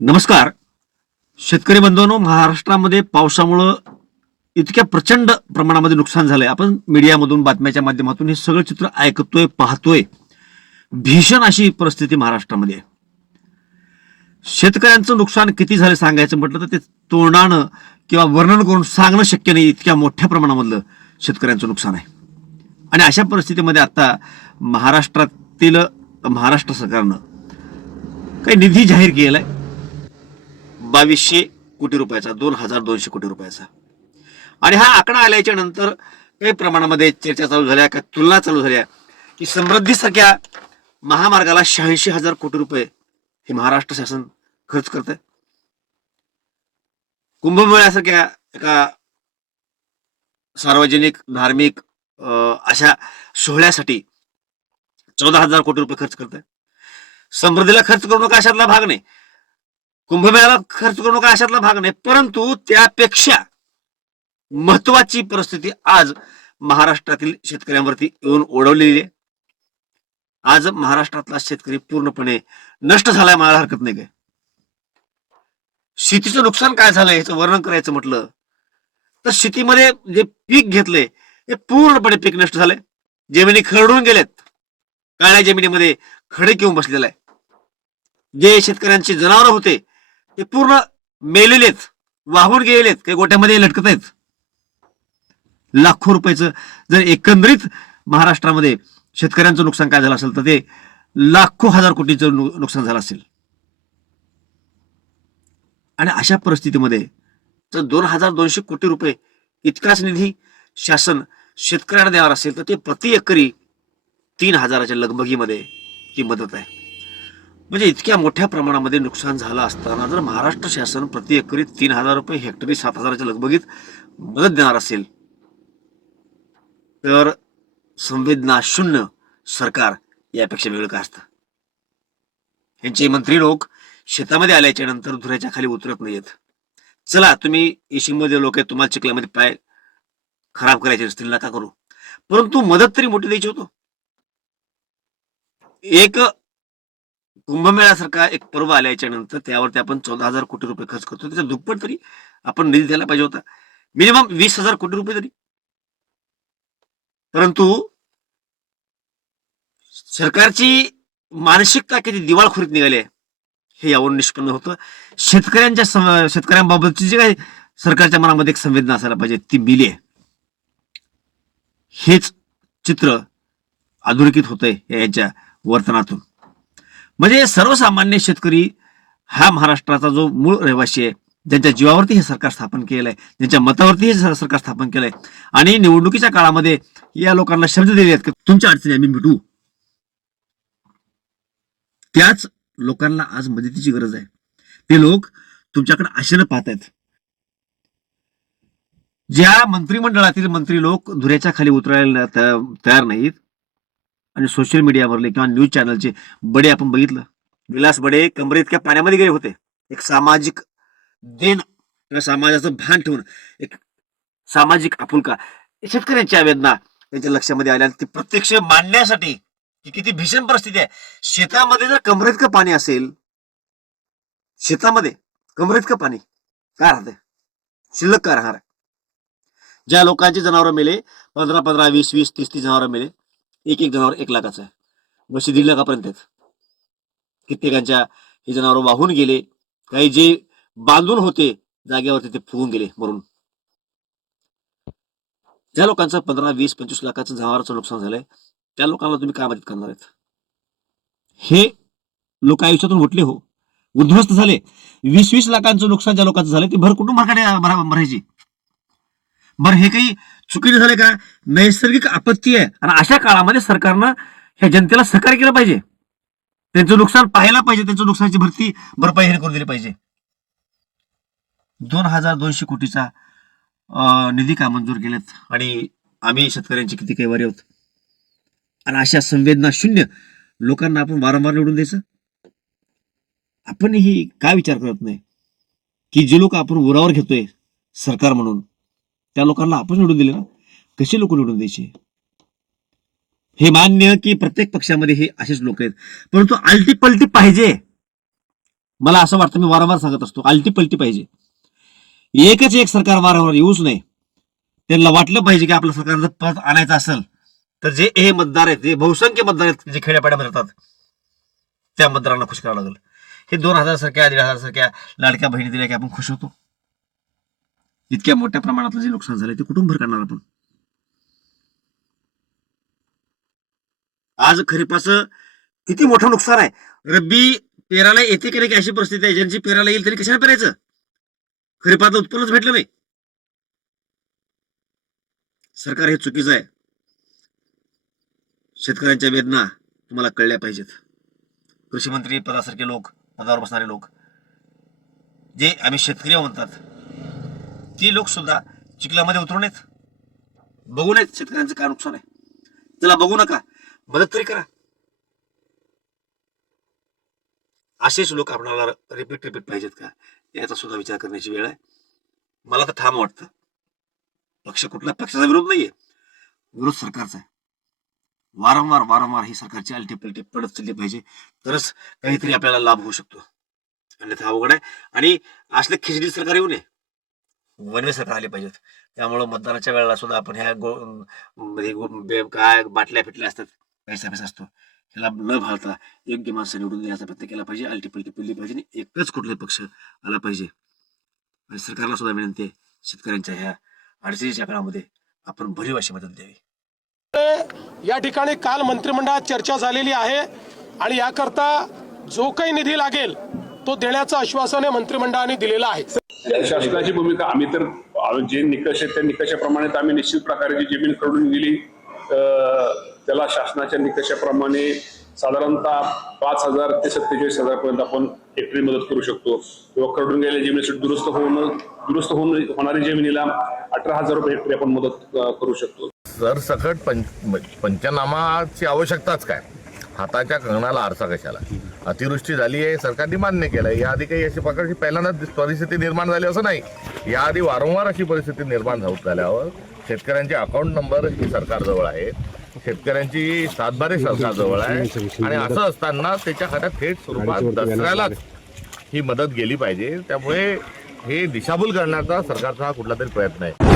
नमस्कार. शेतकरी बंधूंनो महाराष्ट्रामध्ये पावसामुळं इतक्या प्रचंड प्रमाणामध्ये नुकसान झालंय. आपण मीडियामधून बातम्याच्या माध्यमातून हे सगळं चित्र ऐकतोय पाहतोय. भीषण अशी परिस्थिती महाराष्ट्रामध्ये आहे. शेतकऱ्यांचं नुकसान किती झालं सांगायचं म्हटलं तर ते तोंडानं किंवा वर्णन करून सांगणं शक्य नाही इतक्या मोठ्या प्रमाणामधलं शेतकऱ्यांचं नुकसान आहे. आणि अशा परिस्थितीमध्ये आता महाराष्ट्रातील महाराष्ट्र सरकारनं काही निधी जाहीर केलाय बावीसशे कोटी रुपयाचा दोन हजार दोनशे कोटी रुपयाचा. आणि हा आकडा आल्याच्यानंतर काही प्रमाणामध्ये चर्चा चालू झाल्या काही तुलना चालू झाल्या की समृद्धीसारख्या महामार्गाला शहाऐंशी हजार कोटी रुपये हे महाराष्ट्र शासन खर्च करत आहे कुंभमेळ्यासारख्या एका सार्वजनिक धार्मिक अं, अशा सोहळ्यासाठी चौदा हजार कोटी रुपये खर्च करत आहे समृद्धीला खर्च करू नका अशातला भाग नाही. कुंभमेळ्याला खर्च करू नका अशातला भाग नाही. परंतु त्यापेक्षा महत्वाची परिस्थिती आज महाराष्ट्रातील शेतकऱ्यांवरती येऊन ओढवलेली आहे. आज महाराष्ट्रातला शेतकरी पूर्णपणे नष्ट झालाय मला हरकत नाही काय? शेतीचं नुकसान काय झालंय याचं वर्णन करायचं म्हटलं तर शेतीमध्ये जे पीक घेतले हे पूर्णपणे पीक नष्ट झाले जमिनी खरडून गेलेत काळ्या जमिनीमध्ये खडे घेऊन बसलेला आहे. जे शेतकऱ्यांचे जनावर होते ते पूर्ण मेलेलेत वाहून गेलेत काही गोट्यामध्ये लटकत आहेत लाखो रुपयाचं जर एकंदरीत महाराष्ट्रामध्ये शेतकऱ्यांचं नुकसान काय झालं असेल तर ते लाखो हजार कोटीचं नुकसान झालं असेल. आणि अशा परिस्थितीमध्ये जर दोन हजार दोनशे कोटी रुपये इतकाच निधी शासन शेतकऱ्यांना देणार असेल तर ते प्रति एकरी तीन हजाराच्या लगबगीमध्ये ही मदत आहे. म्हणजे इतक्या मोठ्या प्रमाणामध्ये नुकसान झालं असताना जर महाराष्ट्र शासन प्रति एकरी तीन हजार रुपये हेक्टरी सात हजाराच्या लगबगीत मदत देणार असेल तर संवेदना शून्य सरकार यापेक्षा वेगळं काय असतं? यांचे मंत्री लोक शेतामध्ये आल्याच्यानंतर धुऱ्याच्या खाली उतरत नाहीयेत. चला तुम्ही एशीमध्ये लोक आहेत तुम्हाला चिखल्यामध्ये पाय खराब करायचे असतील नका करू. परंतु मदत तरी मोठी द्यायची होतो. एक कुंभमेळ्यासारखा एक पर्व आल्याच्यानंतर त्यावरती आपण चौदा हजार कोटी रुपये खर्च करतो. त्याचा दुप्पट तरी आपण निधी द्यायला पाहिजे होता. मिनिमम वीस हजार कोटी रुपये तरी. परंतु सरकारची मानसिकता किती दिवाळखोरीत निघाली आहे हे यावरून निष्पन्न होतं. शेतकऱ्यांच्या शेतकऱ्यांबाबतची जी काही सरकारच्या मनामध्ये एक संवेदना असायला पाहिजे ती मिली आहे हेच चित्र अधोरेखित होतंय यांच्या वर्तनातून. म्हणजे सर्वसामान्य शेतकरी हा महाराष्ट्राचा जो मूळ रहिवासी आहे ज्यांच्या जीवावरती हे सरकार स्थापन केलंय ज्यांच्या मतावरती हे सरकार स्थापन केलंय आणि निवडणुकीच्या काळामध्ये या लोकांना शब्द दिले आहेत की तुमच्या अडचणी आम्ही मिटवू. त्याच लोकांना आज मदतीची गरज आहे. ते लोक तुमच्याकडे आशेनं पाहत आहेत ज्या मंत्रिमंडळातील मंत्री लोक धुऱ्याच्या खाली उतरायला तयार नाहीत आणि सोशल मीडियावरले किंवा न्यूज चॅनलचे बडे आपण बघितलं. विलास बडे कमरे इतक्या पाण्यामध्ये गेले होते. एक सामाजिक देण किंवा समाजाचं भान ठेवून एक सामाजिक आपुलका शेतकऱ्यांच्या वेदना त्यांच्या लक्षामध्ये आल्या. आणि ती प्रत्यक्ष मांडण्यासाठी की किती भीषण परिस्थिती आहे. शेतामध्ये जर कमरेतकं पाणी असेल शेतामध्ये कमरेतकं पाणी काय राहते शिल्लक काय राहणार ज्या लोकांची जनावरं मेले पंधरा पंधरा वीस वीस तीस तीस जनावरं मेले एक एक जनावर एक लाखाचं आहे म्हशी दीड लाखापर्यंत आहेत कित्येकांच्या हे जनावर वाहून गेले काही जे बांधून होते जागेवरती ते फुगून गेले मरून ज्या लोकांचं पंधरा वीस पंचवीस लाखाचं जनावरांचं नुकसान झालंय त्या लोकांना तुम्ही काय मदत करणार आहेत हे लोक आयुष्यातून उठले हो उद्ध्वस्त झाले वीस वीस लाखांचं नुकसान ज्या लोकांचं झालं ते भर कुटुंबाकडे भरा- भरायची बरं हे काही चुकीचं झालं का? नैसर्गिक आपत्ती आहे. आणि अशा काळामध्ये सरकारनं ह्या जनतेला सहकार्य केलं पाहिजे. त्यांचं नुकसान पाहायला पाहिजे. त्यांच्या नुकसानाची भरती भरपाई हे करून दिली पाहिजे. दोन हजार दोनशे कोटीचा अं, निधी का मंजूर केलेत? आणि आम्ही शेतकऱ्यांची किती कैवारी आहोत? आणि अशा संवेदना शून्य लोकांना आपण वारंवार निवडून द्यायचं? आपण ही काय विचार करत नाही? की जे लोक आपण उरावर घेतोय सरकार म्हणून त्या लोकांना आपण निवडून दिले ना कसे लोक निवडून द्यायचे? हे मान्य की प्रत्येक पक्षामध्ये हे असेच लोक आहेत. परंतु आलटी पलटी पाहिजे. मला असं वाटतं मी वारंवार सांगत असतो आलटी पलटी पाहिजे. एकच एक सरकार वारंवार येऊच नाही त्यांना वाटलं पाहिजे की आपलं सरकार जर परत आणायचं असेल तर जे हे मतदार आहेत जे बहुसंख्य मतदार आहेत जे खेड्यापाड्यामध्ये राहतात त्या मतदारांना खुश करावं लागेल. हे दोन हजार सारख्या दीड हजार सारख्या लाडक्या बहिणी दिल्या की आपण खुश होतो. इतक्या मोठ्या प्रमाणातलं जे नुकसान झालं ते कुठून भर करणार आपण? आज खरीपाचं किती मोठं नुकसान आहे? रब्बी पेराला येते की नाही की अशी परिस्थिती आहे? ज्यांची पेराला येईल तरी कशाला पेरायचं? खरीपाचं उत्पन्नच भेटलं नाही. सरकार हे चुकीचं आहे. शेतकऱ्यांच्या वेदना तुम्हाला कळल्या पाहिजेत. कृषी मंत्री पदासारखे लोक पदावर बसणारे लोक जे आम्ही शेतकरी म्हणतात ते लोक सुद्धा चिखलामध्ये उतरून येत बघू नयेत शेतकऱ्यांचं काय नुकसान आहे. त्याला बघू नका. मदत तरी करा. असेच लोक आपल्याला रिपीट रिपीट पाहिजेत का? याचा सुद्धा विचार करण्याची वेळ आहे. मला तर ठाम वाटतं. पक्ष कुठला? पक्षाचा विरोध नाहीये. विरोध सरकारचा आहे. वारंवार वारंवार ही सरकारची अलटी पलटी पडत चालली पाहिजे. तरच काहीतरी आपल्याला लाभ होऊ शकतो. अन्यथा अवघड आहे. आणि असले खिचडी सरकार येऊ नये. वनवे सरकार आले पाहिजेत. त्यामुळं मतदानाच्या वेळेला सुद्धा आपण ह्या गो काय बाटल्या फिटल्या असतात पैसा पैसा असतो ह्याला न भावता योग्य माणसं निवडून देण्याचा प्रयत्न केला पाहिजे अल्टीपल्टी पलटी पिल्ली पाहिजे आणि एकच कुठलाही पक्ष आला पाहिजे. आणि सरकारला सुद्धा विनंती आहे शेतकऱ्यांच्या ह्या अडचणीच्या काळामध्ये आपण भरीव अशी मदत द्यावी. या ठिकाणी काल मंत्रिमंडळात चर्चा झालेली आहे आणि याकरता जो काही निधी लागेल तो देण्याचं आश्वासन या मंत्रिमंडळाने दिलेलं आहे. शासनाची भूमिका आम्ही तर जे निकष आहेत त्या निकषाप्रमाणे तर आम्ही निश्चित प्रकारे जी जमीन खरडून गेली त्याला शासनाच्या निकषाप्रमाणे साधारणतः पाच हजार ते सत्तेचाळीस हजार पर्यंत आपण हेक्टरी मदत करू शकतो. किंवा खरडून गेलेल्या जमिनीसाठी दुरुस्त होऊन दुरुस्त होऊन होणारी जमिनीला अठरा हजार रुपये हेक्टरी आपण मदत करू शकतो. सरसकट पंच पंचनामाची आवश्यकताच काय? हाताच्या कंगणाला आरसा कशाला? अतिवृष्टी झाली आहे सरकारने मान्य केलं याआधी काही अशी प्रकारची पहिल्यांदाच परिस्थिती निर्माण झाली असं नाही. याआधी वारंवार अशी परिस्थिती निर्माण होत झाल्यावर शेतकऱ्यांचे अकाउंट नंबर ही सरकारजवळ आहे. शेतकऱ्यांची सातबारे सरकारजवळ आहे. आणि असं असताना त्याच्या खात्यात थेट स्वरूपात दसऱ्यालाच ही मदत गेली पाहिजे. त्यामुळे हे दिशाभूल करण्याचा सरकारचा हा कुठला तरी प्रयत्न आहे.